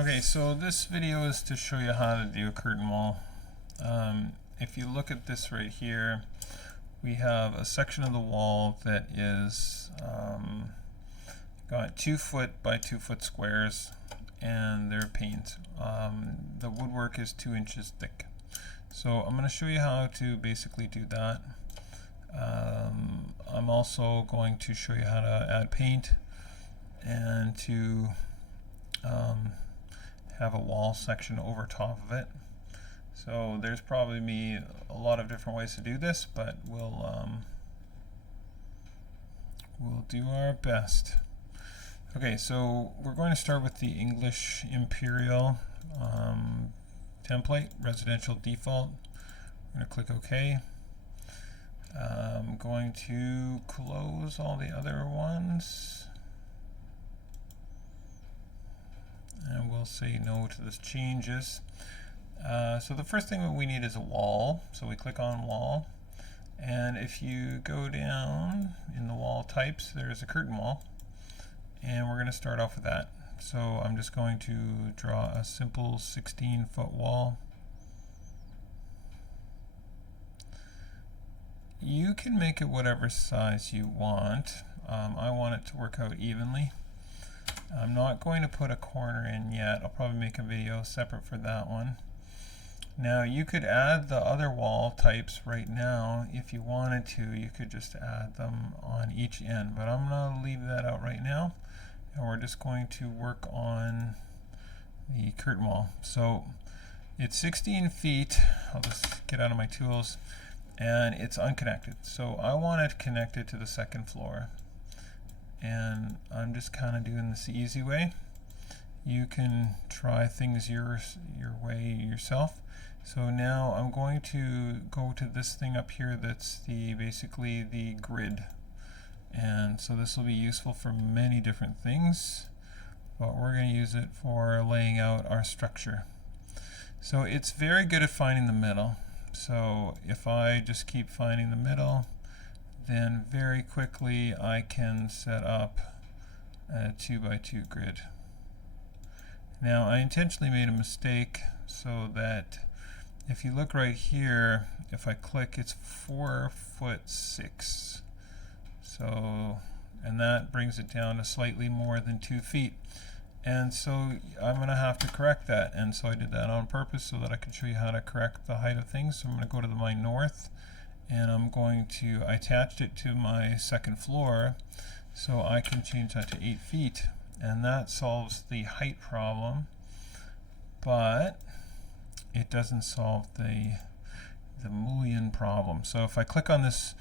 Okay, so this video is to show you how to do a curtain wall. If you look at this right here, we have a section of the wall that is got 2 foot by 2 foot squares, and they're paint. The woodwork is 2 inches thick. So I'm going to show you how to basically do that. I'm also going to show you how to add paint and to have a wall section over top of it. So there's probably a lot of different ways to do this, but we'll do our best. Okay, so we're going to start with the English Imperial template, residential default. I'm going to click OK. I'm going to close all the other ones. And we'll say no to the changes. So the first thing that we need is a wall. So we click on wall. And if you go down in the wall types, there's a curtain wall. And we're going to start off with that. So I'm just going to draw a simple 16-foot wall. You can make it whatever size you want. I want it to work out evenly. I'm not going to put a corner in yet. I'll probably make a video separate for that one. Now you could add the other wall types right now if you wanted to. You could just add them on each end, but I'm going to leave that out right now, and we're just going to work on the curtain wall. So it's 16 feet. I'll just get out of my tools, and it's unconnected. So I want it connected to the second floor. And I'm just kind of doing this the easy way. You can try things your way yourself. So now I'm going to go to this thing up here that's basically the grid. And so this will be useful for many different things, but we're going to use it for laying out our structure. So it's very good at finding the middle. So if I just keep finding the middle, then very quickly I can set up a 2x2 grid. Now I intentionally made a mistake so that if you look right here, if I click, it's 4'6". So, and that brings it down to slightly more than 2 feet. And so I'm going to have to correct that. And so I did that on purpose so that I can show you how to correct the height of things. So I'm going to go to my north, and I'm going to attach it to my second floor so I can change that to 8 feet, and that solves the height problem, but it doesn't solve the mullion problem. So if I click on this,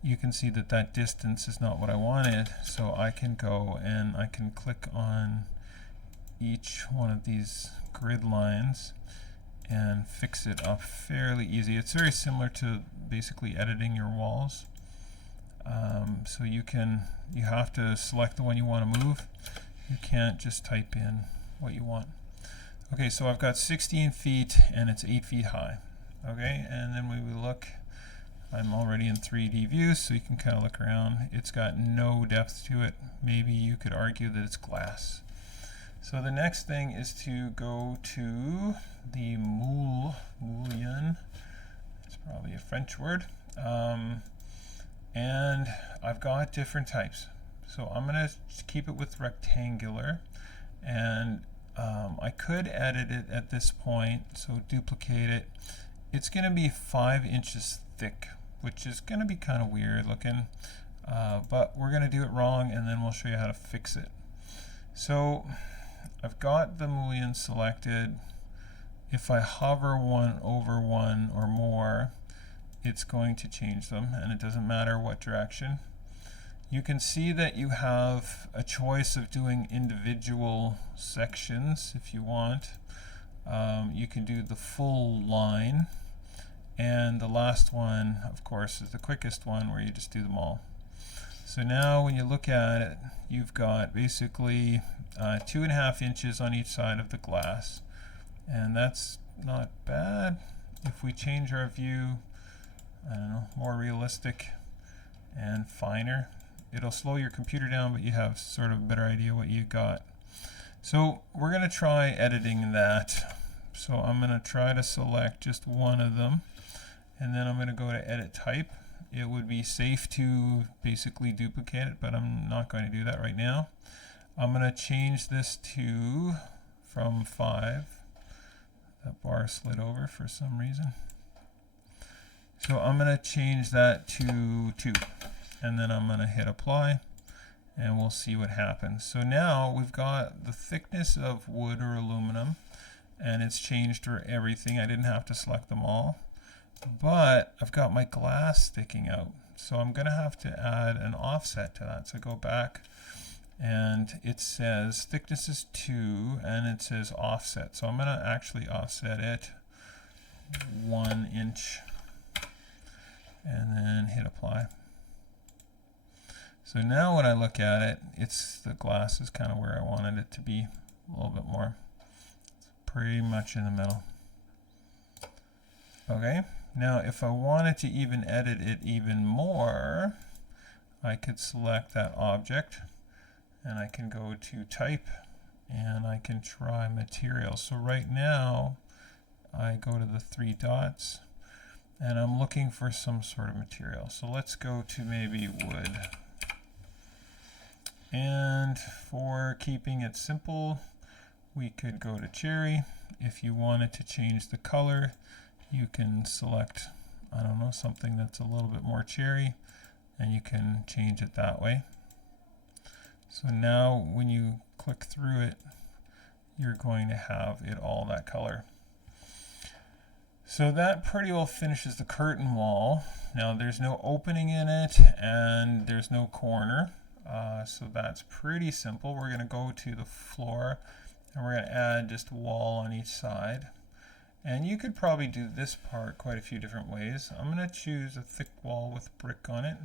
you can see that that distance is not what I wanted, so I can go and I can click on each one of these grid lines and fix it up fairly easy. It's very similar to basically editing your walls. So you have to select the one you want to move. You can't just type in what you want. Okay, so I've got 16 feet and it's 8 feet high. Okay, and then when we look, I'm already in 3D views, so you can kind of look around. It's got no depth to it. Maybe you could argue that it's glass. So the next thing is to go to the mullion. It's probably a French word. And I've got different types. So I'm going to keep it with rectangular. And I could edit it at this point, so duplicate it. It's going to be 5 inches thick, which is going to be kind of weird looking. But we're going to do it wrong, and then we'll show you how to fix it. So I've got the mullion selected. If I hover one over one or more, it's going to change them, and it doesn't matter what direction. You can see that you have a choice of doing individual sections if you want. You can do the full line, and the last one, of course, is the quickest one where you just do them all. So now when you look at it, you've got basically 2.5 inches on each side of the glass, and that's not bad. If we change our view, I don't know, more realistic and finer, it'll slow your computer down, but you have sort of a better idea what you got. So we're going to try editing that. So I'm going to try to select just one of them, and then I'm going to go to edit type. It would be safe to basically duplicate it, but I'm not going to do that right now. I'm going to change this to from 5. That bar slid over for some reason. So I'm going to change that to 2, and then I'm going to hit apply, and we'll see what happens. So now we've got the thickness of wood or aluminum, and it's changed for everything. I didn't have to select them all, but I've got my glass sticking out. So I'm going to have to add an offset to that. So go back, and it says thickness is 2, and it says offset. So I'm going to actually offset it 1 inch, and then hit apply. So now when I look at it, the glass is kind of where I wanted it to be, a little bit more. It's pretty much in the middle. Okay, now if I wanted to even edit it even more, I could select that object, and I can go to type, and I can try material. So right now, I go to the 3 dots, and I'm looking for some sort of material. So let's go to maybe wood. And for keeping it simple, we could go to cherry. If you wanted to change the color, you can select, I don't know, something that's a little bit more cherry, and you can change it that way. So now when you click through it, you're going to have it all that color. So that pretty well finishes the curtain wall. Now there's no opening in it, and there's no corner. So that's pretty simple. We're going to go to the floor, and we're going to add just a wall on each side. And you could probably do this part quite a few different ways. I'm going to choose a thick wall with brick on it,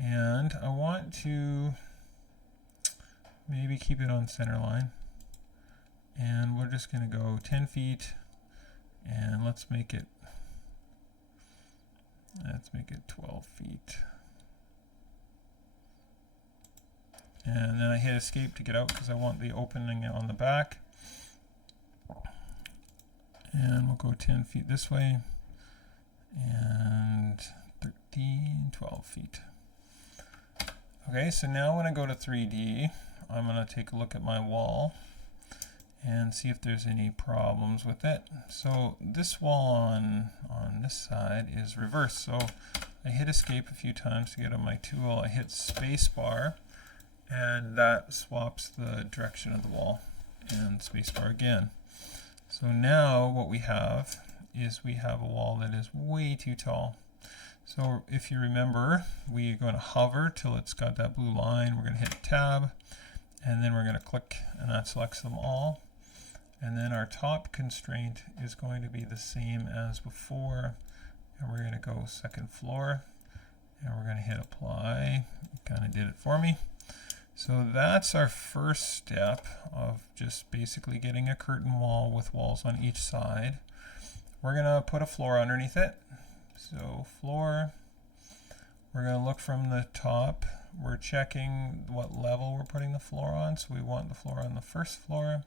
and I want to maybe keep it on center line. And we're just going to go 10 feet, and let's make it 12 feet. And then I hit escape to get out because I want the opening on the back. And we'll go 10 feet this way, and 13, 12 feet. Okay, so now when I go to 3D, I'm going to take a look at my wall and see if there's any problems with it. So this wall on this side is reversed. So I hit escape a few times to get on my tool. I hit space bar, and that swaps the direction of the wall, and space bar again. So now what we have is we have a wall that is way too tall. So if you remember, we're going to hover till it's got that blue line. We're going to hit tab, and then we're going to click, and that selects them all. And then our top constraint is going to be the same as before, and we're going to go second floor, and we're going to hit apply. It kind of did it for me. So that's our first step of just basically getting a curtain wall with walls on each side. We're going to put a floor underneath it. So floor, we're going to look from the top. We're checking what level we're putting the floor on. So we want the floor on the first floor.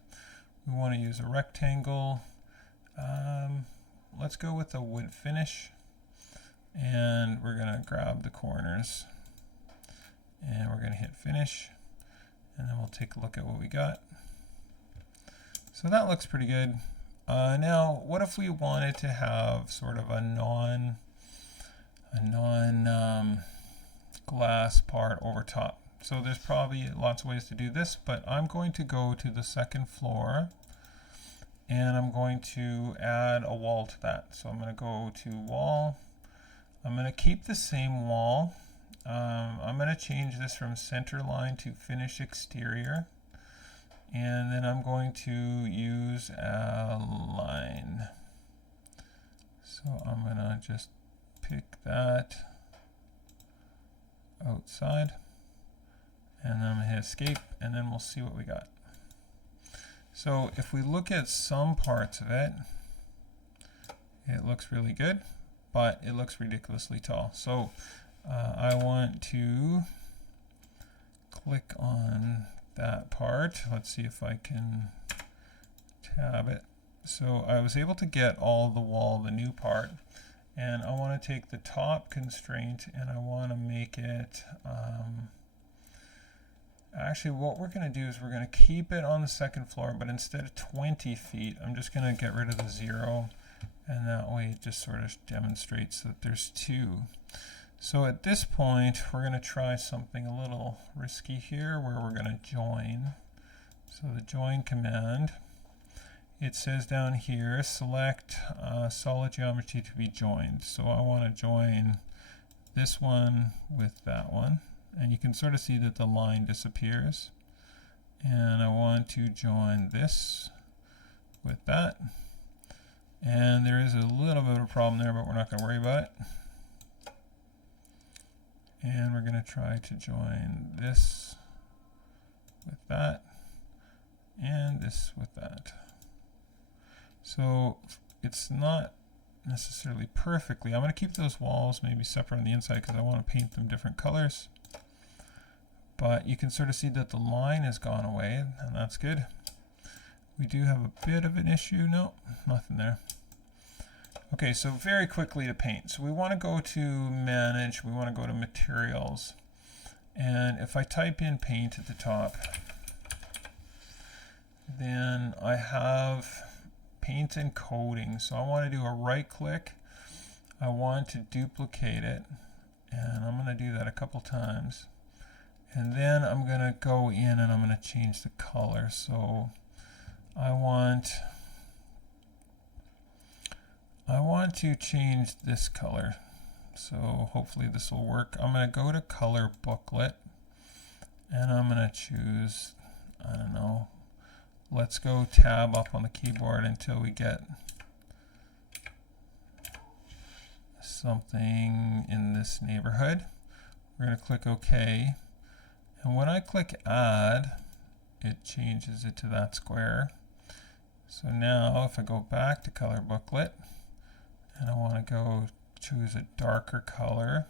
We want to use a rectangle. Let's go with a wood finish. And we're going to grab the corners. And we're going to hit finish. And then we'll take a look at what we got. So that looks pretty good. Now, what if we wanted to have sort of a non glass part over top? So there's probably lots of ways to do this, but I'm going to go to the second floor, and I'm going to add a wall to that. So I'm going to go to wall. I'm going to keep the same wall. I'm going to change this from center line to finish exterior, and then I'm going to use a line. So I'm going to just pick that outside, and then I'm going to hit escape, and then we'll see what we got. So if we look at some parts of it, it looks really good, but it looks ridiculously tall. So I want to click on that part. Let's see if I can tab it. So I was able to get all the wall, the new part, and I want to take the top constraint and I want to make it, actually what we're going to do is we're going to keep it on the second floor, but instead of 20 feet, I'm just going to get rid of the 0, and that way it just sort of demonstrates that there's 2. So at this point, we're going to try something a little risky here, where we're going to join. So the join command, it says down here, select solid geometry to be joined. So I want to join this one with that one. And you can sort of see that the line disappears. And I want to join this with that. And there is a little bit of a problem there, but we're not going to worry about it. And we're going to try to join this with that, and this with that. So it's not necessarily perfectly. I'm going to keep those walls maybe separate on the inside because I want to paint them different colors. But you can sort of see that the line has gone away, and that's good. We do have a bit of an issue. No, nothing there. Okay, so very quickly to paint. So we want to go to manage, we want to go to materials. And if I type in paint at the top, then I have paint and coating. So I want to do a right click. I want to duplicate it. And I'm going to do that a couple times. And then I'm going to go in and I'm going to change the color. So I want to change this color, so hopefully this will work. I'm going to go to color booklet and I'm going to choose, I don't know, let's go tab up on the keyboard until we get something in this neighborhood. We're going to click OK, and when I click add, it changes it to that square. So now if I go back to color booklet and I want to go choose a darker color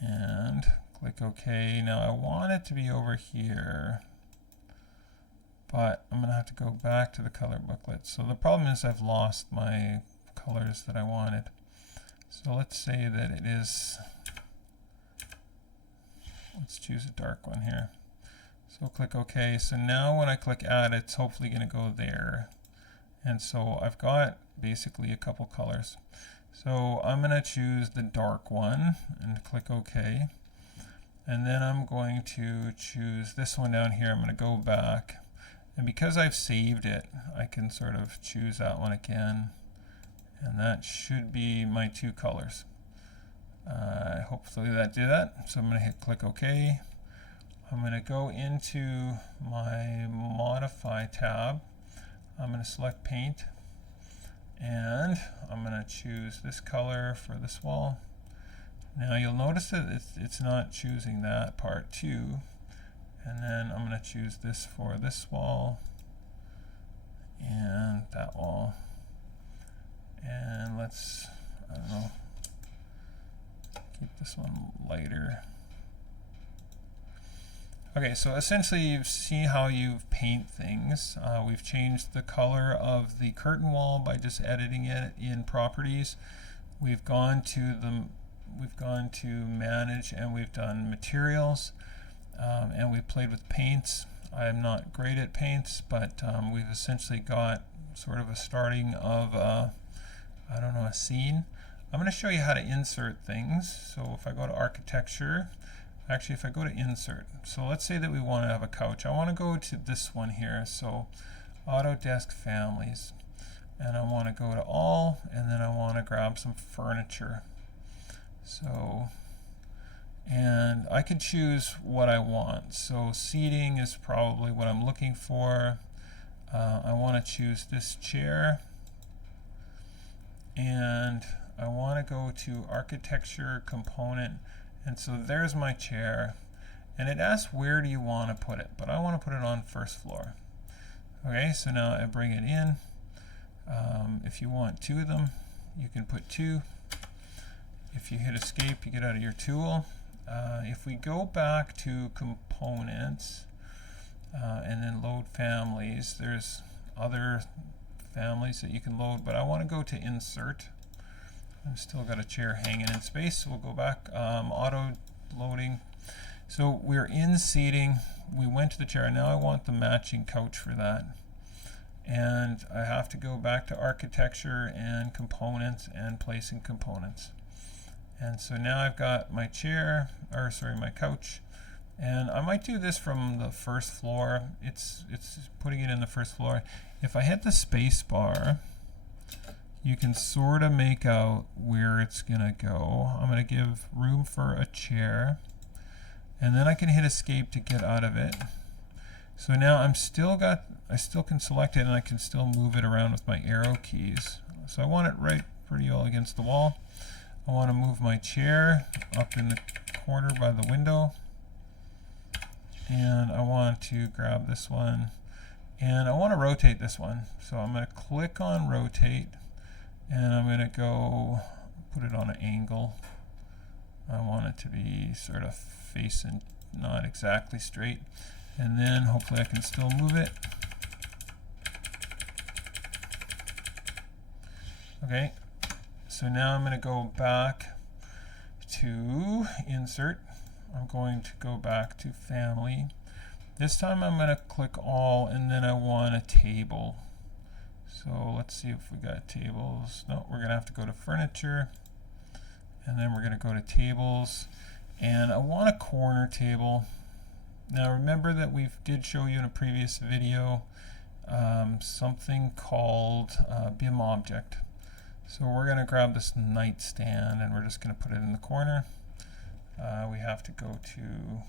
and click OK. Now I want it to be over here, but I'm going to have to go back to the color booklet. So the problem is I've lost my colors that I wanted. So let's say that it is, let's choose a dark one here. So click OK. So now when I click add, it's hopefully going to go there. And so I've got basically a couple colors. So I'm going to choose the dark one and click OK. And then I'm going to choose this one down here. I'm going to go back. And because I've saved it, I can sort of choose that one again. And that should be my 2 colors. Hopefully that did that. So I'm going to hit click OK. I'm going to go into my Modify tab. I'm going to select Paint. And I'm going to choose this color for this wall. Now you'll notice that it's not choosing that part too. And then I'm going to choose this for this wall and that wall. And let's, I don't know, keep this one lighter. Okay, so essentially you've seen how you paint things. We've changed the color of the curtain wall by just editing it in properties. We've gone to manage and we've done materials, and we played with paints. I'm not great at paints, but we've essentially got sort of a starting of I don't know, a scene. I'm going to show you how to insert things. So if I go to architecture, actually if I go to insert, so let's say that we want to have a couch. I want to go to this one here, so Autodesk Families, and I want to go to all, and then I want to grab some furniture. So, and I could choose what I want. So seating is probably what I'm looking for. I want to choose this chair, and I want to go to architecture component, and so there's my chair, and it asks where do you want to put it, but I want to put it on first floor. Okay, so now I bring it in. If you want 2 of them, you can put 2. If you hit escape, you get out of your tool. If we go back to components, and then load families. There's other families that you can load, but I want to go to insert. I've still got a chair hanging in space, so we'll go back. Auto loading. So we're in seating. We went to the chair. Now I want the matching couch for that. And I have to go back to architecture and components and placing components. And so now I've got my chair, or sorry, my couch. And I might do this from the first floor. It's putting it in the first floor. If I hit the space bar, you can sort of make out where it's gonna go. I'm gonna give room for a chair, and then I can hit escape to get out of it. So now I still can select it, and I can still move it around with my arrow keys. So I want it right pretty all against the wall. I want to move my chair up in the corner by the window, and I want to grab this one, and I want to rotate this one. So I'm going to click on rotate, and I'm going to go put it on an angle. I want it to be sort of facing not exactly straight, and then hopefully I can still move it. Okay, so now I'm going to go back to insert. I'm going to go back to family. This time I'm going to click all, and then I want a table. So let's see if we got tables. No, we're going to have to go to furniture, and then we're going to go to tables, and I want a corner table. Now remember that we did show you in a previous video something called BIM object. So we're going to grab this nightstand, and we're just going to put it in the corner. We have to go to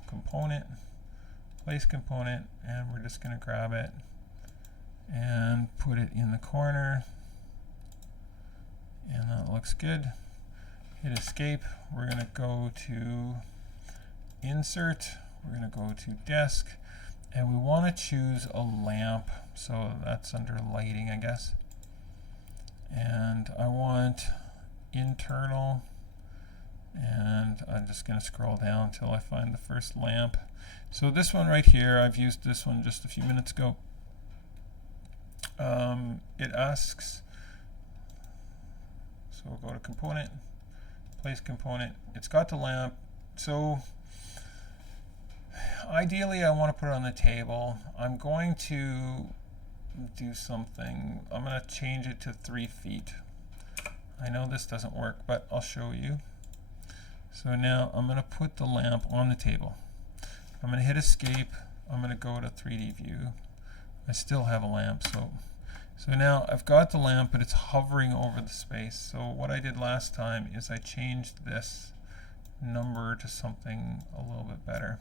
component, place component, and we're just going to grab it and put it in the corner. And that looks good. Hit escape. We're going to go to insert. We're going to go to desk, and we want to choose a lamp. So that's under lighting, I guess. And I want internal, and I'm just going to scroll down until I find the first lamp. So this one right here, I've used this one just a few minutes ago. It asks, so we'll go to component, place component. It's got the lamp. So ideally I want to put it on the table. I'm going to do something. I'm going to change it to 3 feet. I know this doesn't work, but I'll show you. So now I'm going to put the lamp on the table. I'm going to hit escape. I'm going to go to 3D view. I still have a lamp, so now I've got the lamp, but it's hovering over the space. So what I did last time is I changed this number to something a little bit better.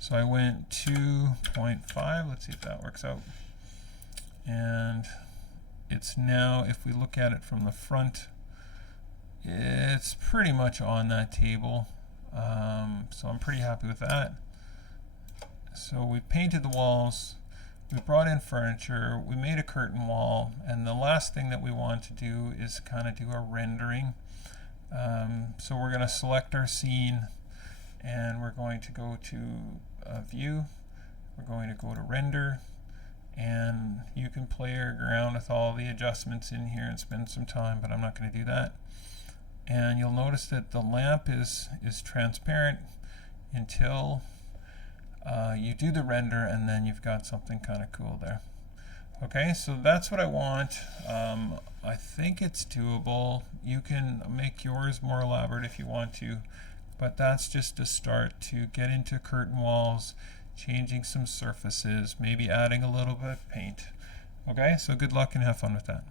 So I went 2.5. Let's see if that works out. And it's now, if we look at it from the front, it's pretty much on that table. So I'm pretty happy with that. So we painted the walls, we brought in furniture, we made a curtain wall, and the last thing that we want to do is kind of do a rendering. So we're going to select our scene, and we're going to go to view, we're going to go to render, and you can play around with all the adjustments in here and spend some time, but I'm not going to do that. And you'll notice that the lamp is transparent until you do the render, and then you've got something kind of cool there. Okay, so that's what I want. I think it's doable. You can make yours more elaborate if you want to, but that's just a start to get into curtain walls, changing some surfaces, maybe adding a little bit of paint. Okay, so good luck and have fun with that.